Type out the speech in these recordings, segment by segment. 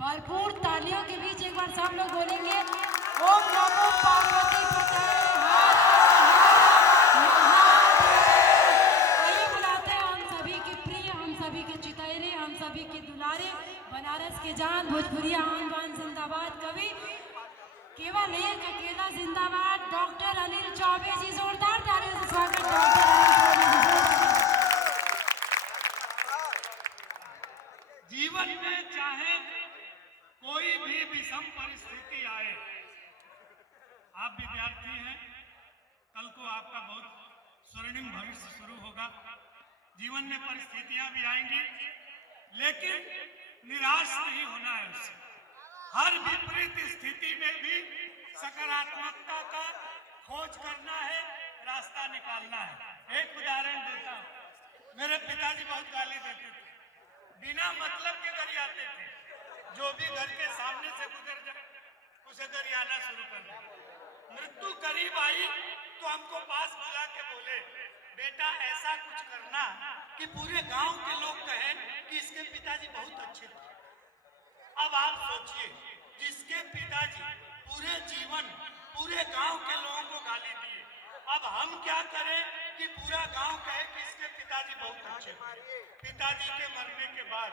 भरपूर तालियों के बीच एक बार सब लोग बोलेंगे ओम नमो पार्वती पते। वही बुलाते हैं हम सभी के प्रिय, हम सभी के चितैरे, हम सभी के दुलारे, बनारस के जान, भोजपुरिया आन बान जिंदाबाद कवि, केवल एक अकेला जिंदाबाद, डॉक्टर अनिल चौबे जी। जोरदार तालियों से स्वागत डॉक्टर अनिल चौबे जी। जीवन में चाहे कोई भी विषम परिस्थिति आए, आप विद्यार्थी हैं, कल को आपका बहुत स्वर्णिम भविष्य शुरू होगा। जीवन में परिस्थितियां भी आएंगी, लेकिन निराश नहीं होना है उससे। हर विपरीत स्थिति में भी सकारात्मकता का खोज करना है, रास्ता निकालना है। एक उदाहरण देता हूँ। मेरे पिताजी बहुत गाली देते थे, बिना मतलब के गरियाते थे। जो भी घर के सामने से गुजर जाए उसे गरियाना शुरू कर दिया। मृत्यु करीब आई तो हमको पास बुला के बोले, बेटा ऐसा कुछ करना कि पूरे गांव के लोग कहें कि इसके पिताजी बहुत अच्छे थे। अब आप सोचिए, जिसके पिताजी पूरे जीवन पूरे गांव के लोगों को गाली दिए, अब हम क्या करें कि पूरा गांव कहे कि इसके पिताजी बहुत अच्छे थे। पिताजी के मरने के बाद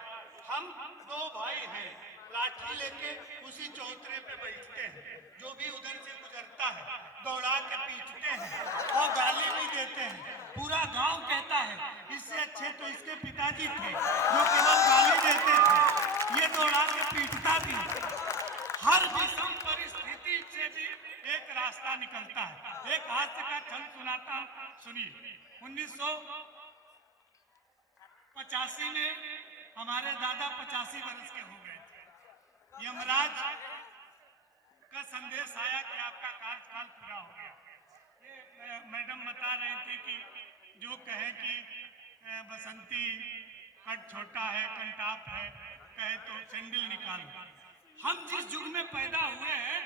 हम दो भाई हैं, लाठी लेके उसी चौतरे पे बैठते हैं। जो भी उधर से गुजरता है दौड़ा के पीटते हैं और गाली भी देते हैं। पूरा गांव कहता है इससे अच्छे तो इसके पिताजी थे जो केवल गाली देते थे, ये दौड़ा के पीटता भी। हर विषम परिस्थिति से भी एक रास्ता निकलता है। एक हास्य का छंद सुनाता हूं, सुनिए। 1985 में हमारे दादा 85 वर्ष के हो गए थे। यमराज का संदेश आया कि आपका कार्यकाल पूरा हो गया। ये मैडम बता रही थी कि जो कहे कि बसंती कट छोटा है, कंटाप है, कहे तो सैंडल निकालो। हम जिस युग में पैदा हुए हैं,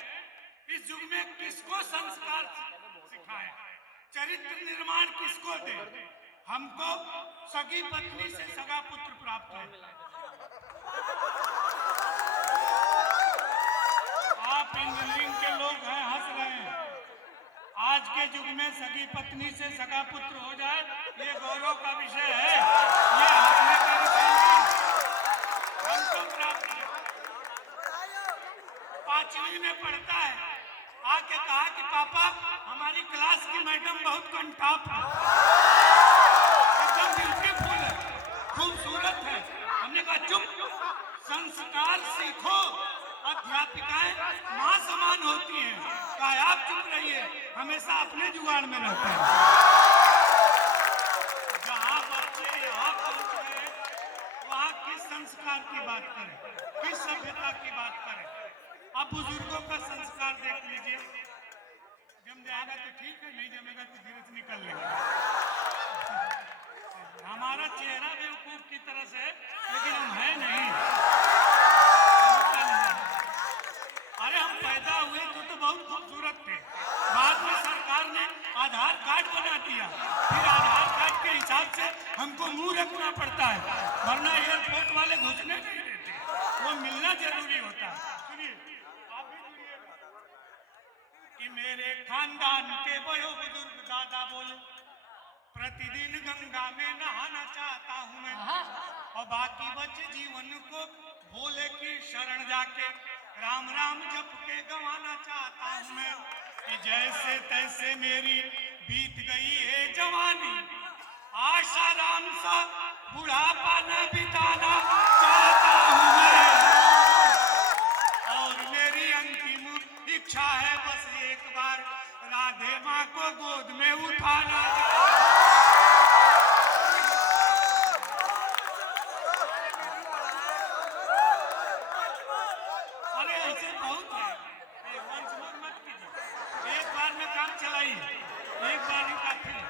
इस युग में किसको संस्कार सिखाए, चरित्र निर्माण किसको दे? हमको सगी पत्नी से सगा पुत्र प्राप्त है। आप इंजीनियरिंग के लोग हैं, हंस रहे हैं। आज के युग में सगी पत्नी से सगा पुत्र हो जाए, ये गौरव का विषय है, ये हंसने का विषय नहीं। हमको प्राप्त है। 5वीं में पढ़ता है, आके कहा कि पापा हमारी क्लास की मैडम बहुत कंटाप है, एकदम ब्यूटीफुल है, खूबसूरत है। हमने कहा चुप, संस्कार सीखो, अध्यापिकाएं माँ समान होती हैं। कहा आप चुप रहिए, हमेशा अपने जुगाड़ में रहते हैं। जहाँ बच्चे यहाँ पहुँच गए, वहाँ किस संस्कार की बात करें, किस सभ्यता की बात करें? अब बुजुर्गों का संस्कार देख लीजिए, जम जाएगा तो ठीक है, नहीं जमेगा तो धीरे से निकल लेगा। हमारा चेहरा बेवकूफ की तरह से, लेकिन हम हैं नहीं। अरे हम पैदा हुए तो बहुत खूबसूरत थे, बाद में सरकार ने आधार कार्ड बना दिया, फिर आधार कार्ड के हिसाब से हमको मुंह रखना पड़ता है, वरना एयरपोर्ट वाले घुसने नहीं देते, वो मिलना जरूरी होता है। सुनिए, कि मेरे खानदान के वयो बुजुर्ग दादा बोले, प्रतिदिन गंगा में नहाना चाहता हूँ मैं, और बाकी बचे जीवन को भोले की शरण जाके राम राम जप के गंवाना चाहता हूँ मैं। कि जैसे तैसे मेरी बीत गई है जवानी, आशा राम सा बुढ़ापा न बिताना चाहता हूँ मैं। और मेरी अंतिम इच्छा है बस एक बार राधे माँ को गोद में उठाना। अरे ऐसे बहुत है, मत कीजिए, एक बार में काम चलाइए, एक बार ही काफी है।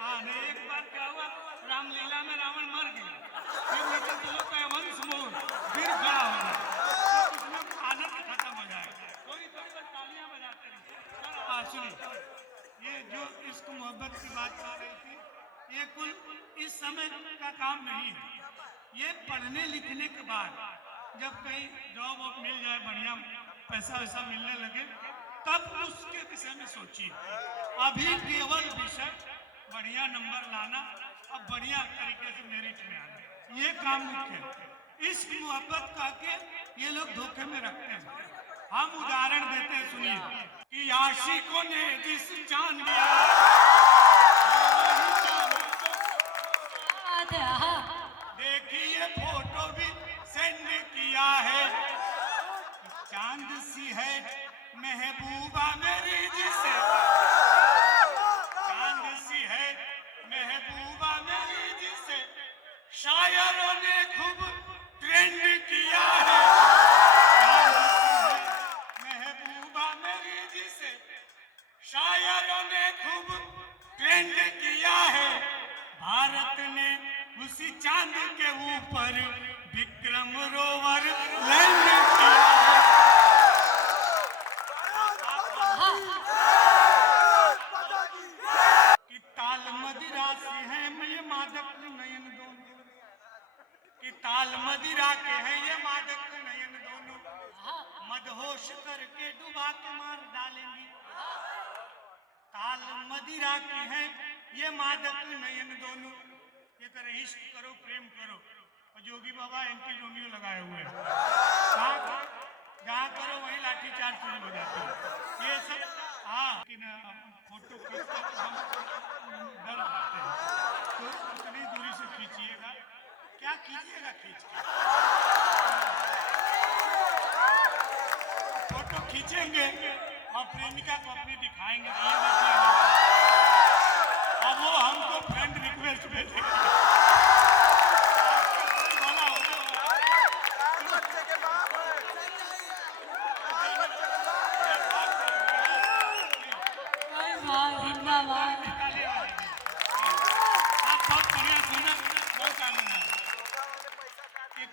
हाँ नहीं, एक बार क्या हुआ, रामलीला में रावण मर गया, फिर लेकर चलो का वंश मोर, फिर खड़ा हो गया, तो उसमें आनंद खत्म हो जाएगा। कोई तालियां बजाते रहिए। सुनिए, ये जो इश्क मोहब्बत की बात कर रही थी, ये कुल इस समय का काम नहीं है। ये पढ़ने लिखने के बाद जब कहीं जॉब वॉब मिल जाए, बढ़िया पैसा वैसा मिलने लगे, तब उसके विषय में सोचिए। अभी केवल विषय बढ़िया नंबर लाना और बढ़िया तरीके से मेरिट में आना, ये काम मुख्य है। इस मोहब्बत का के ये लोग धोखे में रखते हैं। हम उदाहरण देते हैं, सुनिए कि आशिकों ने जिस चांद दिया, देखिए फोटो भी सेंड किया है। चांद सी है महबूबा मेरी जिसे, चांद सी है महबूबा मेरी जिसे शायरों ने खूब ट्रेंड किया है। चांद सी है महबूबा मेरी जिसे शायरों ने खूब ट्रेंड किया है। भारत ने उसी चांद के ऊपर विक्रम रोवर लैंड किया है। कि ताल मदिरा से है ये मादक नयन दोनों, कि ताल मदिरा के हैं ये मादक नयन दोनों, मदहोश करके डुबा के मार डालेंगी। ताल मदिरा की है ये मादक नयन दोनों, ये करे इश्क करो प्रेम करो, और जोगी बाबा एंटी रोमियो लगाए हुए हैं। जहाँ करो वहीं लाठी चार्ज शुरू हो जाती है। ये सब हाँ कि ना फोटो खींचते तो हम डर जाते हैं, तो उतनी दूरी से खींचिएगा। क्या कीजिएगा खींच के? फोटो खींचेंगे और प्रेमिका को अपनी दिखाएंगे, ये देखिए, अब वो हमको फ्रेंड रिक्वेस्ट भेजेंगे।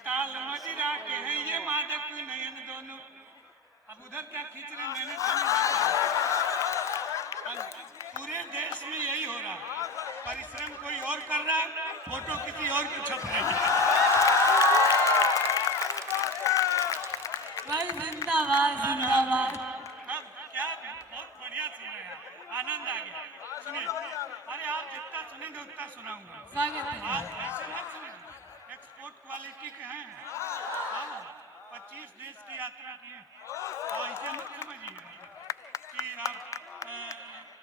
ताल मदिरा के हैं ये मादक नयन दोनों। अब उधर क्या खींच रहे, मैंने पूरे देश में यही हो रहा है। परिश्रम कोई और कर रहा है, फोटो किसी और की छप रही है। भाई जिंदाबाद जिंदाबाद। अब क्या बहुत बढ़िया सीन है, आनंद आ गया। सुनिए, अरे आप जितना सुनेंगे उतना सुनाऊंगा। स्वागत है। आप ऐसे मत सुनिए, एक्सपोर्ट क्वालिटी के हैं। 25 देश की यात्रा की है, और इसे मत समझिए कि आप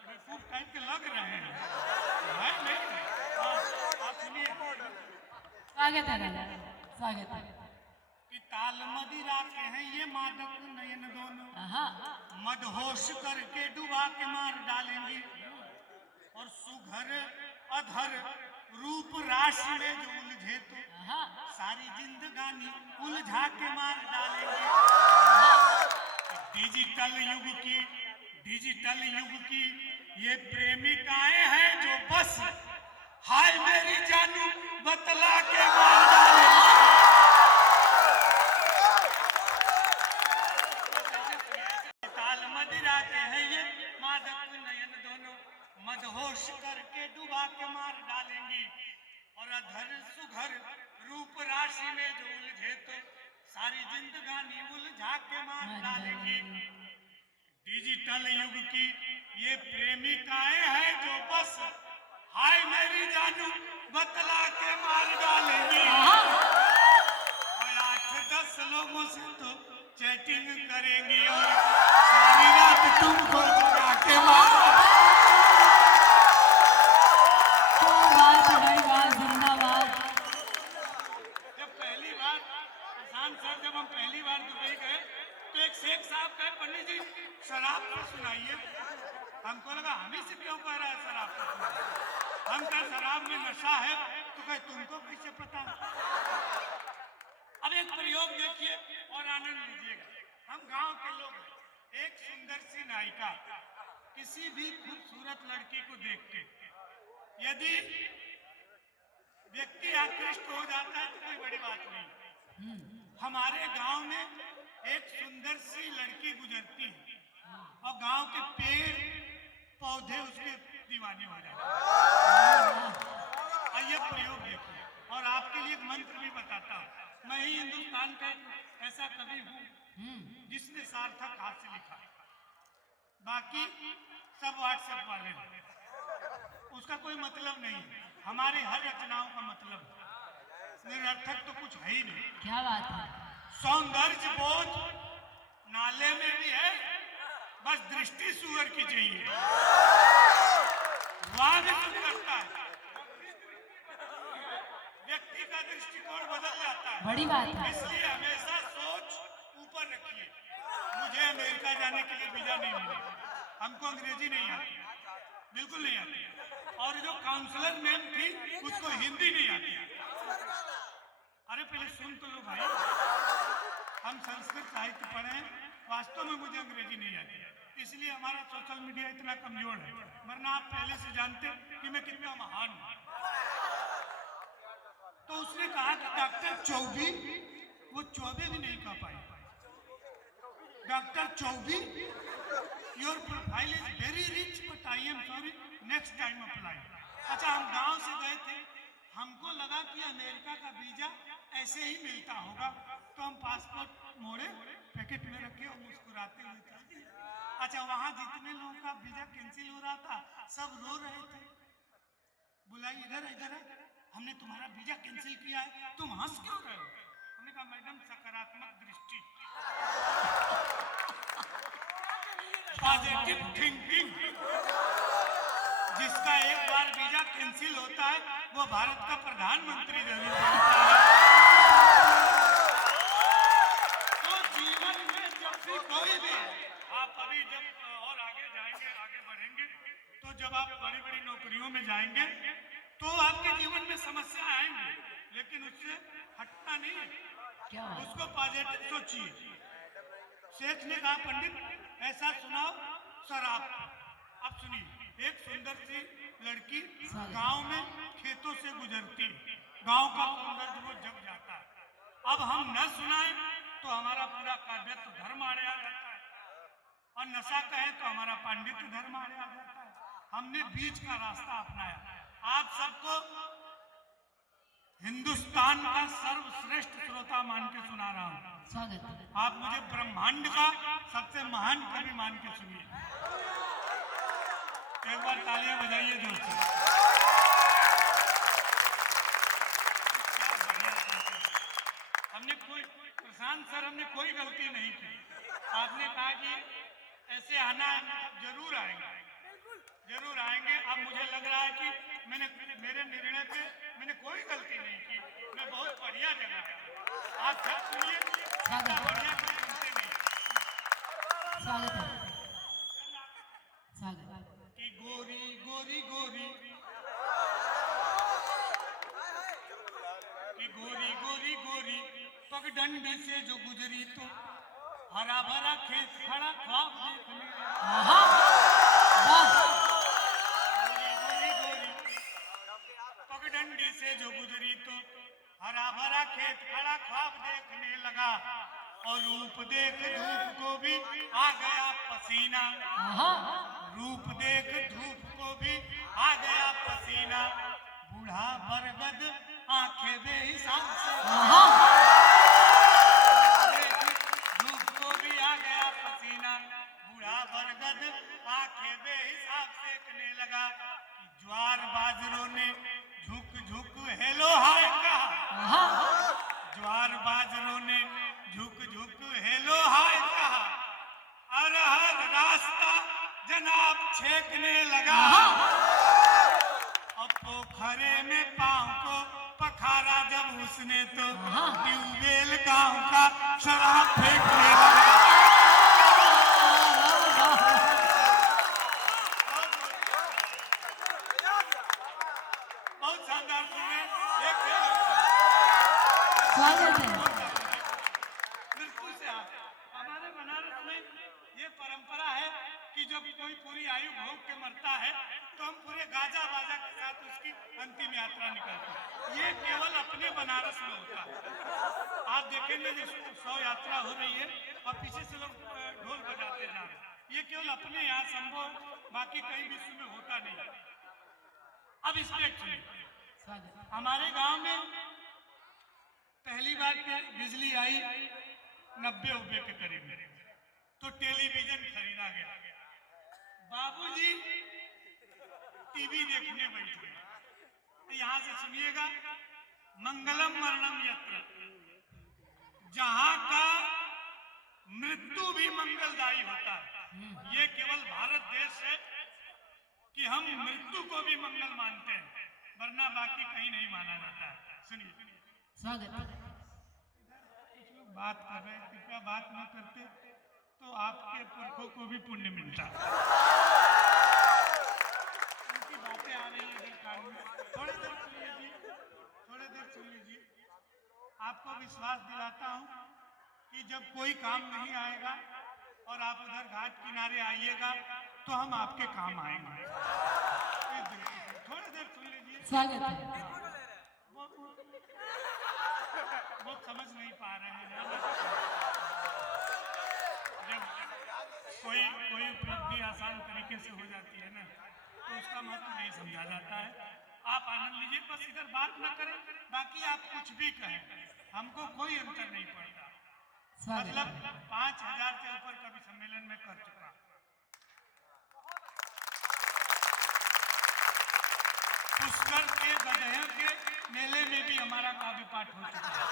बेवकूफ टाइप के लग रहे हैं, है नहीं। आप सुनिए, स्वागत है दादा, स्वागत है। कि ताल मदिरा के हैं ये मादक नयन दोनों, मदहोश करके डुबा के मार डालेंगी। और सुघर अधर रूप राशि में जो उलझे तो सारी जिंदगानी उलझा के मार डालेंगे। डिजिटल युग की ये प्रेमिकाएं हैं जो बस हाय मेरी जानू बतला के मार डालेंगे। ताल मदिरा के हैं ये मादक नयन दोनों, मदहोश करके डुबा के मार डालेंगी। और अधर सुघर रूप राशि में जो उलझे तो सारी जिंदगानी उलझा के मार डालेंगी। डिजिटल युग की ये प्रेमिकाएं हैं जो बस हाय मेरी जानू बतला के मार डालेंगी। और 8-10 लोगों से तो चैटिंग करेंगी और सारी रात तुमको जगा के मार। जब हम पहली बार दुबई गए तो एक शेख साहब कहे पंडित जी शराब पर सुनाइए। हमको लगा हम ही से क्यों कह रहा है शराब पर सुनाइए। हम कहे शराब में नशा है, तो कहे तुमको कैसे पता। अब एक प्रयोग देखिए और आनंद लीजिएगा। हम गांव के लोग हैं, एक सुंदर सी नायिका किसी भी खूबसूरत लड़की को देख के यदि व्यक्ति आकृष्ट हो जाता है तो कोई बड़ी बात नहीं। हमारे गांव में एक सुंदर सी लड़की गुजरती है और गांव के पेड़ पौधे उसके दीवाने हो जाते हैं। ये प्रयोग देखिए और आपके लिए एक मंत्र भी बताता हूँ। मैं ही हिंदुस्तान का ऐसा कवि हूँ जिसने सार्थक हाथ से लिखा, बाकी सब व्हाट्सएप वाले हैं, उसका कोई मतलब नहीं। हमारी हर रचनाओं का मतलब है, निरर्थक तो कुछ है ही नहीं। क्या बात है। सौंदर्य बोध नाले में भी है, बस दृष्टि सुअर की चाहिए, वहां भी सुंदरता है। व्यक्ति का दृष्टिकोण बदल जाता है, बड़ी बात है। इसलिए हमेशा सोच ऊपर रखिए। मुझे अमेरिका जाने के लिए वीजा नहीं मिलेगा, हमको अंग्रेजी नहीं आती, बिल्कुल नहीं आती, और जो काउंसलर मैम थी उसको हिंदी नहीं आती। अरे पहले सुन तो लो भाई, हम संस्कृत साहित्य पढ़े हैं, वास्तव में मुझे अंग्रेजी नहीं आती, इसलिए हमारा सोशल मीडिया इतना कमजोर है, वरना आप पहले से जानते कि मैं कितना महान हूं। तो उसने कहा कि डॉक्टर चौबे, वो चौबे भी नहीं कह पाए। Doctor Choubey, your profile is very rich but I am sorry, next time apply. अच्छा, हम गांव से गए थे, हमको लगा कि अमेरिका का वीजा ऐसे ही मिलता होगा, तो हम पासपोर्ट मोड़े, पैकेट में रखे और मुस्कुराते हुए चल दिए। अच्छा, वहां जितने लोगों का वीजा कैंसिल हो रहा था सब रो रहे थे, बुलाई इधर इधर है, हमने तुम्हारा वीजा कैंसिल किया है, तुम हंस क्यों रहे हो? हमने कहा मैडम सकारात्मक दृष्टि, पॉजिटिव थिंकिंग। जिसका एक बार वीजा कैंसिल होता है वो भारत का प्रधानमंत्री जरूर बनता है। तो जीवन में जब भी कोई भी, आप अभी जब और आगे जाएंगे, आगे बढ़ेंगे, तो जब आप बड़ी बड़ी नौकरियों में जाएंगे तो आपके जीवन में समस्या आएंगी, लेकिन उससे हटना नहीं है, क्या बात। उसको पॉजिटिव सोचिए। शेख ने कहा पंडित ऐसा सुनाओ शराब। अब सुनिए, एक सुंदर सी लड़की गांव में खेतों से गुजरती, गांव का सौंदर्य वो जग जाता है। अब हम न सुनाएं तो हमारा पूरा काव्यत्व धर्म आड़े आ जाता है, और नशा कहें तो हमारा पांडित्य धर्म आड़े आ जाता है। हमने बीच का रास्ता अपनाया। आप सबको हिंदुस्तान का सर्वश्रेष्ठ श्रोता मान के सुना रहा हूं। स्वागत है। आप मुझे ब्रह्मांड का सबसे महान कवि मान के सुनिए। एक बार तालियां बजाइए जोर से। हमने कोई, प्रशांत सर, हमने कोई गलती नहीं की। आपने कहा कि ऐसे आना है, जरूर आएंगे, जरूर आएंगे। अब मुझे लग रहा है कि मैंने मेरे निर्णय पे मैंने कोई गलती नहीं की, मैं बहुत बढ़िया जगह है। आप सब सुनिए, इतना बढ़िया कोई सुनते नहीं। स्वागत है। स्वागत है। कि गोरी गोरी गोरी, कि गोरी गोरी गोरी पगडंडी से जो गुजरी तो हरा भरा खेत खड़ा ख्वाब देखने। गोरी गोरी गोरी पगडंडी से जो गुजरी तो हरा भरा खेत खड़ा ख्वाब देखने लगा, और रूप देख धूप को भी आ गया पसीना। रूप देख धूप को भी आ गया पसीना, बूढ़ा बरगद आंखें बेहिसाब से। धूप को भी आ गया पसीना, बूढ़ा बरगद आंखें बेहिसाब सेकने लगा। ज्वार बाजरों ने झुक झुक हेलो हाय कहा, ज्वार बाजरों ने झुक झुक हेलो हाय कहा, और हर रास्ता जनाब छेकने लगा। और पोखरे में पांव को पखारा जब उसने तो ट्यूबवेल गांव का शराब फेंकने लगा। बहुत शानदार सुने। स्वागत है। बिल्कुल से हमारे बनारस में ये परंपरा है कि जब कोई पूरी आयु भोग के मरता है तो हम पूरे गाजा बाजा के साथ उसकी अंतिम यात्रा निकलते हैं। ये केवल अपने बनारस में होता है। आप देखेंगे कि शव यात्रा हो रही है और पीछे से लोग ढोल बजाते जा रहे हैं, ये केवल अपने यहाँ संभव, बाकी कहीं विश्व में होता नहीं। अब इसमें स्वागत है। हमारे गांव में पहली बार बिजली आई 90 के करीब, तो टेलीविजन खरीदा गया। बाबूजी टीवी देखने बैठ गए। तो यहाँ से सुनिएगा, मंगलम मरणम यत्र, जहाँ का मृत्यु भी मंगलदायी होता है। ये केवल भारत देश है कि हम मृत्यु को भी मंगल मानते हैं, वरना बाकी कहीं नहीं माना जाता है। सुनिए, स्वागत। कुछ लोग बात कर रहे हैं, कृपया बात न करते तो आपके पुरखों को भी पुण्य मिलता। उनकी बातें आ रही है कान में, थोड़ी देर सुन लीजिए, थोड़ी देर सुन लीजिए। आपको विश्वास दिलाता हूँ कि जब कोई काम नहीं आएगा और आप उधर घाट किनारे आइएगा तो हम आपके काम आएंगे। थोड़ी देर सुन लीजिए। स्वागत है। वो समझ नहीं पा रहे हैं। जब कोई उपलब्धि आसान तरीके से हो जाती है ना, तो उसका महत्व नहीं समझा जाता है। आप आनंद लीजिए, बस इधर बात न करें, बाकी आप कुछ भी कहें, हमको कोई अंतर नहीं पड़ता। मतलब 5000 से ऊपर कभी सम्मेलन में कर चुका। पुष्कर के गधे के मेले में भी हमारा काव्य पाठ हो चुका है।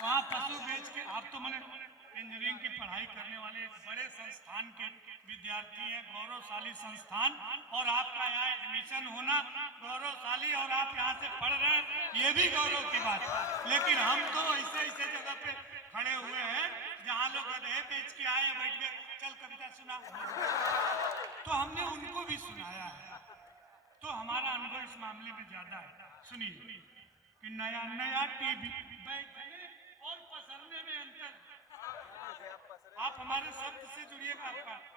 वहाँ पशु बेच के, आप तो मैंने इंजीनियरिंग की पढ़ाई करने वाले एक बड़े संस्थान के विद्यार्थी हैं, गौरवशाली संस्थान, और आपका यहाँ एडमिशन होना गौरवशाली, और आप यहाँ से पढ़ रहे हैं, ये भी गौरव की बात है। लेकिन हम तो ऐसे जगह पे खड़े हुए हैं जहाँ लोग गधे बेच के आए, बैठ गए, चल कविता सुना, तो हमने उनको भी सुनाया है। तो हमारा अनुभव इस मामले में ज्यादा है। सुनिए कि नया नया टीवी, बैठने और पसरने में अंतर। आप हमारे शब्द से जुड़िएगा।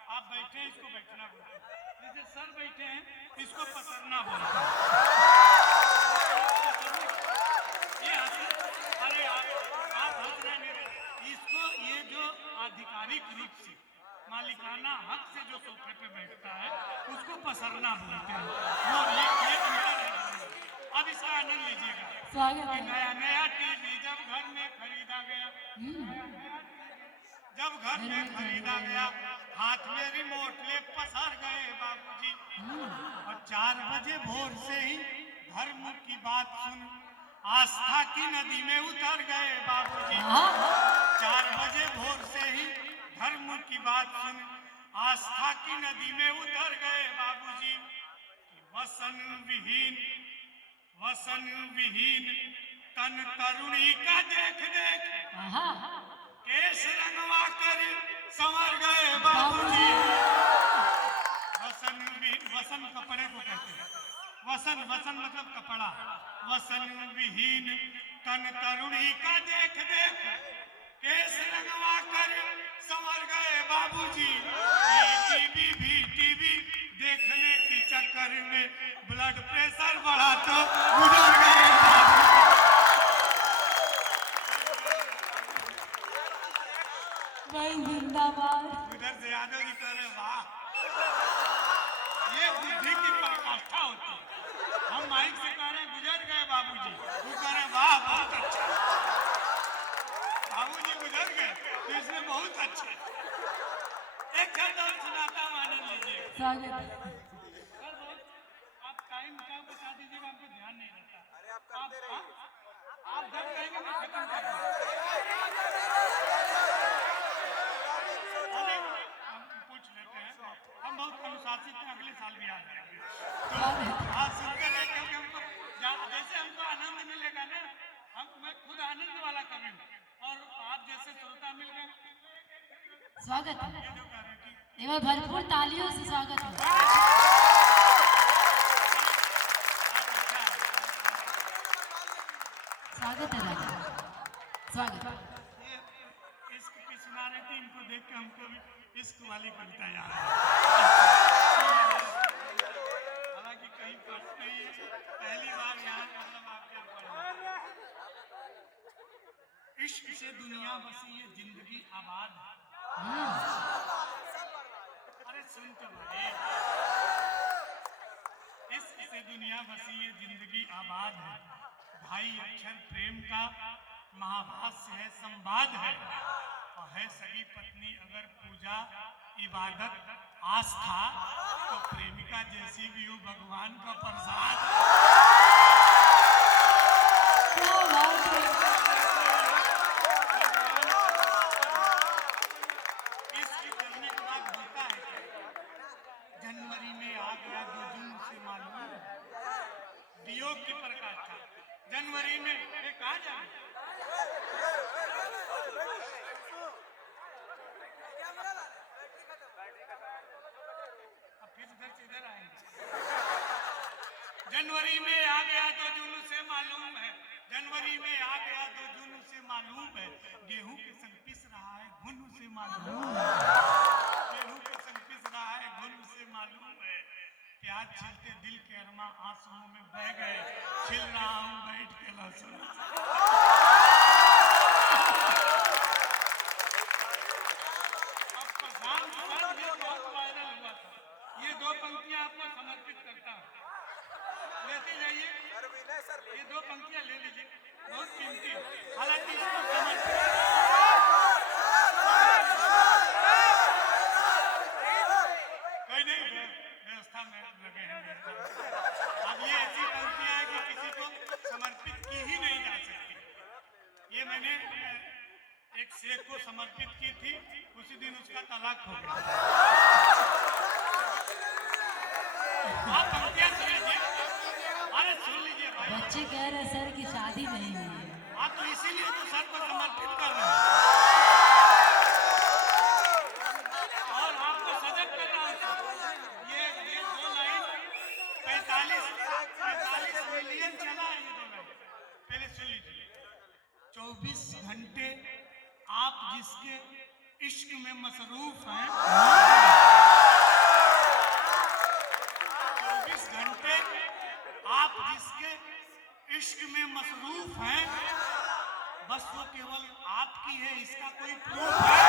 आप बैठे हैं, इसको बैठना बोलते हैं। जैसे सर बैठे हैं, इसको पसरना बोलते हैं। ये अरे आप हंस रहे हैं, इसको, ये जो आधिकारिक रूप से मालिकाना हक से जो सोफे पे बैठता है उसको पसरना बोलते हैं। वो ये अंतर है। अब इसका आनंद लीजिएगा। स्वागत है। नया नया टीवी जब घर में खरीदा गया, जब घर में खरीदा गया, हाथ में रिमोट ले पसर गए बाबूजी। और 4 बजे भोर से ही धर्म की बात सुन आस्था की नदी में उतर गए बाबूजी। 4 बजे भोर से ही धर्म की बात सुन आस्था की नदी में उतर गए बाबूजी। वसन विहीन तन तरुणी का देख देख केस रंगवा कर संवर गए बाबूजी। वसन कपड़े को कहते हैं। वसन मतलब कपड़ा। वसन विहीन तन तरुणी का देख देख केस रंगवा कर संवर गए बाबूजी। टीवी देखने के चक्कर में ब्लड प्रेशर बढ़ा तो गुजर गए। भाई जिंदाबाद। उधर से यादव जी कह रहे वाह, ये बुद्धि की पराकाष्ठा होती है। हम माइक से कह रहे गुजर गए बाबूजी, तू कह रहे वाह बहुत अच्छा। बाबूजी गुजर गए तो इसमें बहुत अच्छे। एक शब्द और सुनाता हूँ, आनंद लीजिए। स्वागत है। आप टाइम का बता दीजिएगा, हमको ध्यान नहीं रहता। आप जब कहेंगे मैं खत्म कर दूंगा। हम पूछ लेते हैं, हम बहुत अनुशासित हैं, अगले साल भी आ जाएंगे। तो आप सुनते रहे, क्योंकि हमको जैसे हमको आनंद मिलेगा ना, मैं खुद आनंद वाला कवि हूँ, और आप जैसे श्रोता मिल गए। स्वागत है। ये जो कह रहे हैं कि एवं भरपूर तालियों से स्वागत है। स्वागत है राजा, स्वागत। ये इश्क की सुना रही थी, इनको देख के हमको भी इश्क वाली कविता याद है। हालांकि कहीं पढ़ी नहीं है, पहली बार यहाँ मतलब आपके यहाँ पढ़ा। इश्क से दुनिया बसी ये जिंदगी आबाद है। अरे सुन तो भाई, इश्क से दुनिया बसी ये जिंदगी आबाद है। भाई अक्षर प्रेम का महाभाष्य है, संवाद है, और है सगी पत्नी अगर पूजा इबादत आस्था, तो प्रेमिका जैसी भी हो भगवान का प्रसाद। क्या बात है। इसके करने के बाद होता है क्या? जनवरी में आ गया 2 जून से मालूम है, वियोग की प्रकाश था जनवरी में। कहा जाए अब फिर इधर से इधर आएंगे। जनवरी में आ गया 2 जून से मालूम है, जनवरी में आ गया 2 जून से मालूम है, गेहूं के संग पिस रहा है घुन से मालूम है, गेहूं के संग पिस रहा है घुन से मालूम है, प्याज छिलते दिल के अरमा आंसुओं में बह गए, छिल रहा हूं बैठ के लहसुन। अब प्रधान किसान ये बहुत वायरल हुआ था, ये 2 पंक्तियां आपको समर्पित करता हूं, लेते जाइए, ये 2 पंक्तियां ले लीजिए, बहुत कीमती, हालांकि इसको समर्पित कोई नहीं, व्यवस्था में लगे हैं। अब ये ऐसी पंक्तियां हैं कि किसी को समर्पित की ही नहीं जा सकती। ये मैंने एक शेख को समर्पित की थी, उसी दिन उसका तलाक हो गया। आप पंक्तियां सुन लीजिए, अरे सुन लीजिए भाई। बच्चे कह रहे सर की शादी नहीं हुई है। आप तो इसीलिए तो सर को समर्पित कर रहे हैं, और आपको सजग कर रहा हूं। ये 2 लाइन 45 मिलियन चला है, ये 2 लाइन पहले सुन लीजिए। 24 घंटे आप जिसके इश्क में मसरूफ हैं, 24 घंटे आप जिसके इश्क में मसरूफ हैं, बस वो केवल आपकी है, इसका कोई प्रूफ है?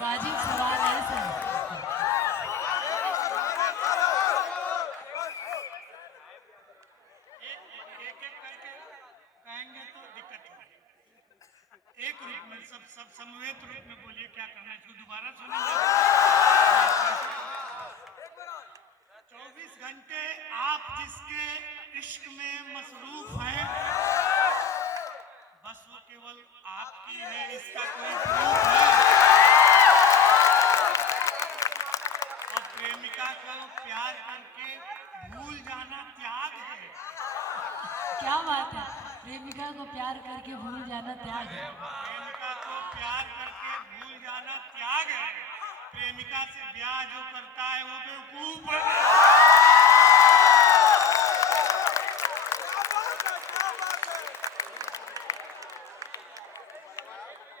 वाजिब सवाल है सर। एक करके कहेंगे तो दिक्कत है। एक रूप में सब समवेत रूप में बोलिए, क्या करना है, इसको दोबारा सुनेंगे। 24 घंटे आप जिसके इश्क में मसरूफ हैं, बस वो केवल आपकी है, इसका कोई प्रूफ है? और प्रेमिका को प्यार करके भूल जाना त्याग है। क्या बात है, प्रेमिका को प्यार करके भूल जाना त्याग है। प्रेमिका को प्यार करके भूल जाना त्याग है। प्रेमिका से ब्याह जो करता है वो बेवकूफ है।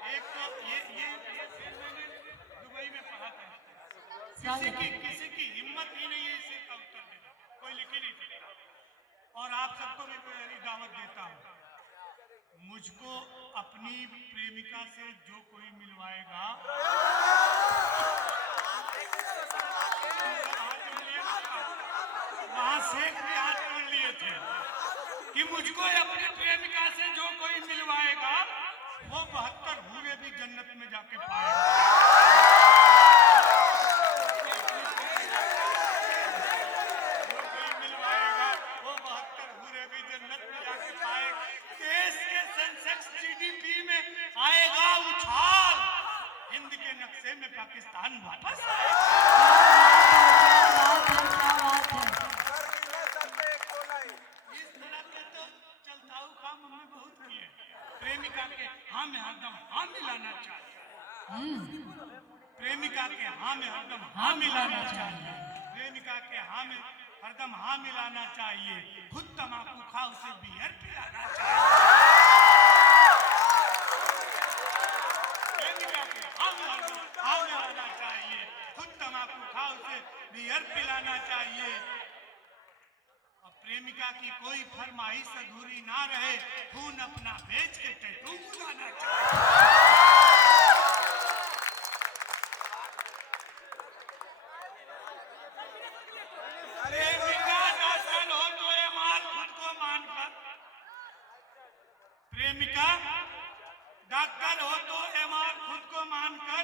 एक तो ये शेर मैंने दुबई में पढ़ा था। किसी की हिम्मत ही नहीं है इसे का उत्तर देना, कोई लिख ही नहीं सकता। और आप सबको भी दावत देता हूँ, मुझको अपनी प्रेमिका से जो कोई मिलवाएगा, वहां शेख भी हाथ जोड़ लिए थे कि मुझको अपनी प्रेमिका से जो कोई मिलवाएगा, वो 72 हूरे भी जन्नत में जाके पाएगा। जो कोई मिलवाएगा, वो 72 हूरे भी जन्नत में जाके पाएगा। देश के सेंसेक्स जीडीपी में आएगा उछाल, हिंद के नक्शे में पाकिस्तान वापस आएगा। इस तरह के तो चलताऊ काम हमने बहुत किए। प्रेमिका के हाँ में हरदम हाँ मिलाना चाहिए, प्रेमिका के हाँ में हरदम हाँ मिलाना चाहिए, प्रेमिका के हाँ में हरदम हाँ मिलाना चाहिए। खुद तम्बाकू खा उसे बियर पिलाना चाहिए। प्रेमिका के हाँ में हरदम हाँ मिलाना चाहिए, खुद तम्बाकू खा उसे बियर पिलाना चाहिए। और प्रेमिका की कोई फरमाइश अधूरी ना रहे, खून अपना बेच के टैटू बुलाना चाहिए। प्रेमिका डॉक्टर हो तो ये मार खुद को मानकर, प्रेमिका डॉक्टर हो तो ये मार खुद को मानकर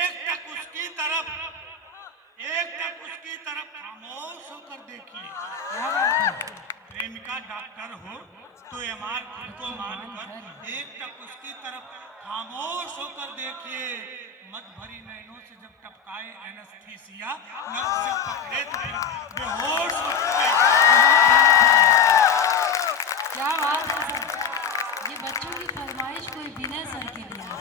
एक टक उसकी तरफ खामोश होकर देखिए। क्या बात है? प्रेमिका डॉक्टर हो तो ये मार खुद को मानकर एक टक उसकी तरफ खामोश होकर देखिए। मत भरी नैनों से जब टपकाए एनेस्थीसिया, नर्स से पकड़े तो फिर बेहोश हो गए। क्या बात है सर, ये बच्चों की फरमाइश कोई विनय सर के लिए आ रही है।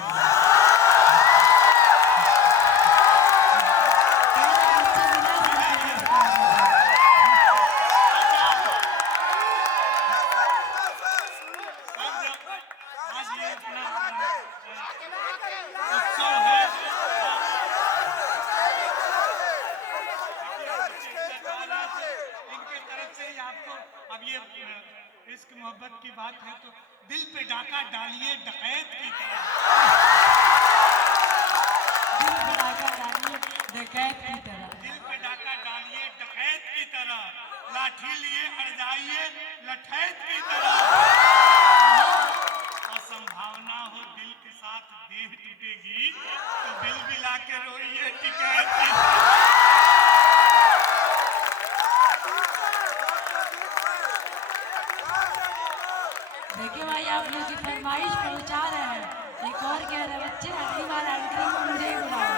इश्क मोहब्बत की बात है तो दिल पे डाका डालिए डकैत की तरह, दिल पे डाका डालिए डकैत की तरह, दिल पे डाका डालिए डकैत की तरह, लाठी लिए अड़ जाइए लठैत की तरह। और संभावना हो दिल के साथ देह टूटेगी तो दिल मिला के रोइए टिकैत की तरह। देखिए भाई, आप लोग की फरमाइश पहुंचा रहे हैं। एक और कह रहे बच्चे अगली बार एंट्री में मुझे ही बुलाओ।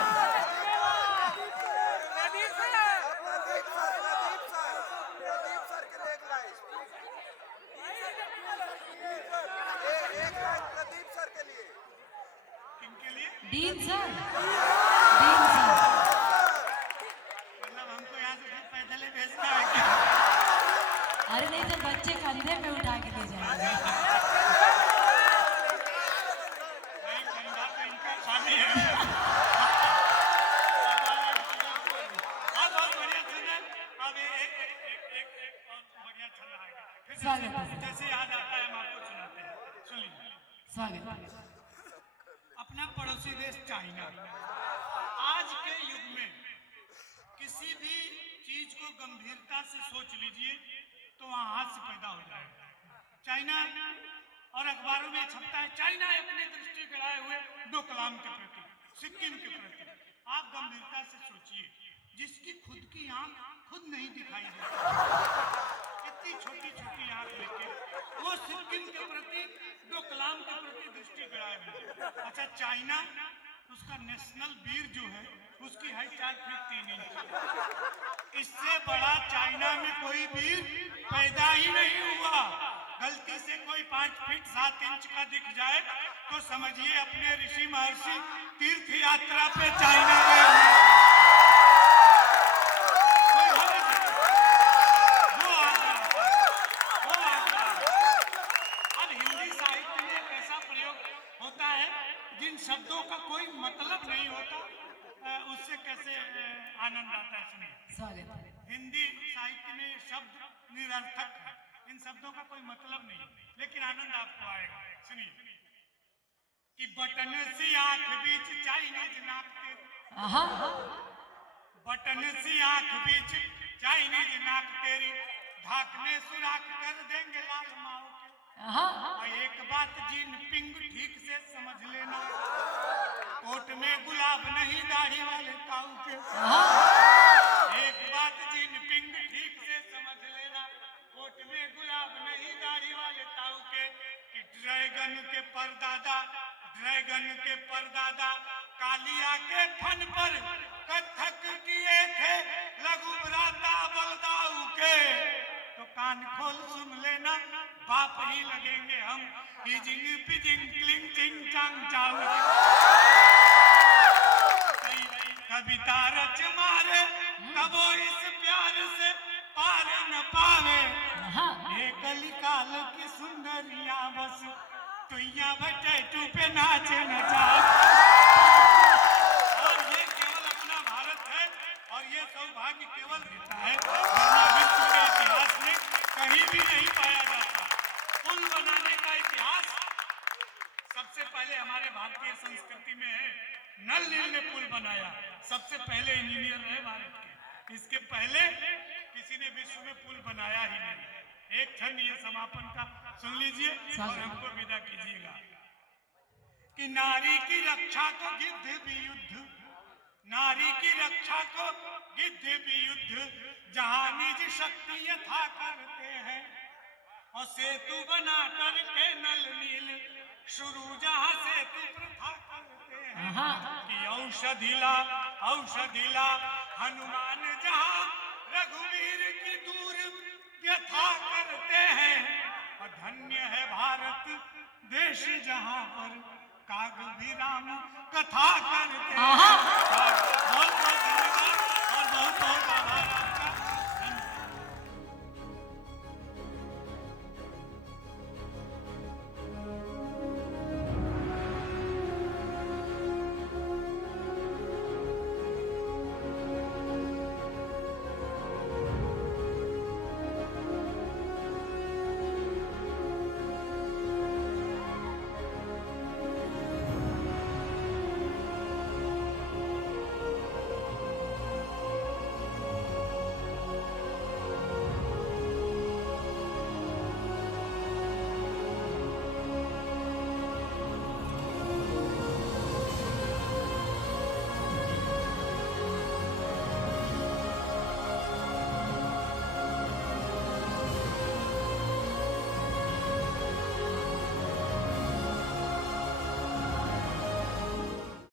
किनके लिए? Dean sir, dean sir. मतलब हमको यहाँ से पैदल ही भेजना है क्या? अरे नहीं सर, बच्चे कंधे पे उठा के ले जाएंगे। नहीं, कंधा तो इनका खाली है। बहुत बढ़िया सुंदर। अब एक और बढ़िया छंद आएगा। फिर स्वागत है। जैसे याद आता है हम आपको सुनाते हैं। सुनिए। स्वागत। अपना पड़ोसी देश चाइना आज के युग में किसी भी चीज को गंभीरता से सोच लीजिए तो वहां हास्य पैदा हो जाएगा। चाइना और अखबारों में छपता है चाइना अपनी दृष्टि गड़ाए हुए डोकलाम के प्रति, सिक्किम के प्रति। आप गंभीरता से सोचिए, जिसकी खुद की आंख खुद नहीं दिखाई देती, इतनी छोटी छोटी आंख लेके वो सिक्किम के प्रति डोकलाम के प्रति दृष्टि गड़ाए हुए। अच्छा, चाइना उसका नेशनल वीर जो है उसकी हाइट 4 फीट 3 इंच। इससे बड़ा चाइना में कोई वीर पैदा ही नहीं हुआ। गलती से कोई 5 फीट 7 इंच का दिख जाए तो समझिए अपने ऋषि महर्षि तीर्थ यात्रा पे चाइना गए हुए। अब हिंदी साहित्य में एक ऐसा प्रयोग होता है जिन शब्दों का कोई मतलब नहीं होता, उससे कैसे आनंद आता है। सुनिए, स्वागत है। हिंदी साहित्य में शब्द निरर्थक है, इन शब्दों का कोई मतलब नहीं, लेकिन आनंद आपको आएगा। सुनिए कि बटन सी आंख बीच चाइनीज नाक तेरी, बटन सी आंख बीच चाइनीज नाक तेरी, ढाकने सुराख कर देंगे लाल माओ के। और एक बात जिनपिंग ठीक से समझ लेना, कोट में गुलाब नहीं दाढ़ी वाले ताऊ के। एक बात जिनपिंग ठीक से समझ लेना, कोट में गुलाब नहीं दाढ़ी वाले ताऊ के। कि ड्रैगन के परदादा कालिया के फन पर कथक किए थे लघु भ्राता बलदाऊ के। तो कान खोल सुन लेना, बाप ही लगेंगे हम, इजिंग पिजिंग क्लिंग चिंग चांग चांग। कविता रच मारे कबो इस प्यार से पार न पावे, ये कली काल की सुंदरिया बस तुइया बटेटू पे नाचे न जाए। और ये केवल अपना भारत है और ये सौभाग्य केवल देता है, वरना विश्व के इतिहास में कहीं भी नहीं पाया जाता। पुल बनाने का इतिहास सबसे पहले हमारे भारतीय संस्कृति में है। नल नील ने पुल बनाया, सबसे पहले इंजीनियर रहे भारत के। इसके पहले किसी ने विश्व में पुल बनाया ही नहीं। एक क्षण ये समापन का सुन लीजिए और हमको विदा कीजिएगा कि नारी की रक्षा को गिद्ध भी युद्ध, नारी की रक्षा को गिद्ध भी युद्ध, जहां निज शक्ति यथा करते हैं और सेतु बना करके नल नील शुरू जहां सेतु प्रथा करते हैं कि औषधिला हनुमान जहां रघुवीर की दूर व्यथा करते हैं और धन्य है भारत देश जहां पर कागभिराम कथा करते हैं। बहुत बहुत धन्यवाद और बहुत बहुत आभार।